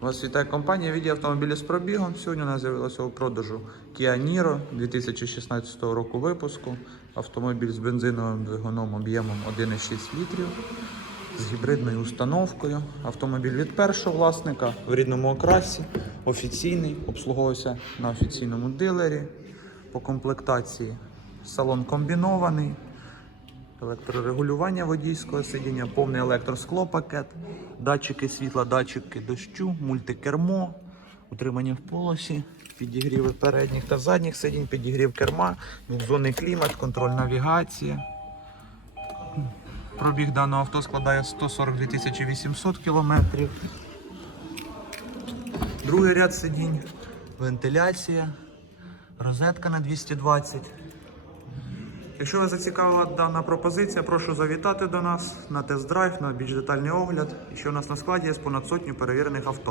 Вас вітає компанія «Віді автомобілі з пробігом. Сьогодні у нас з'явилося у продажу Kia Niro 2016 року випуску. Автомобіль з бензиновим двигуном об'ємом 1,6 літрів з гібридною установкою. Автомобіль від першого власника в рідному окрасі, офіційний, обслуговувався на офіційному дилері. По комплектації салон комбінований, електрорегулювання водійського сидіння, повний електросклопакет, датчики світла, датчики дощу, мультикермо, утримання в полосі, підігріви передніх та задніх сидінь, підігрів керма, двохзонний клімат, контроль навігації. Пробіг даного авто складає 142 800 кілометрів. Другий ряд сидінь, вентиляція, розетка на 220. Якщо вас зацікавила дана пропозиція, прошу завітати до нас на тест-драйв, на більш детальний огляд. І що у нас на складі є понад сотню перевірених авто.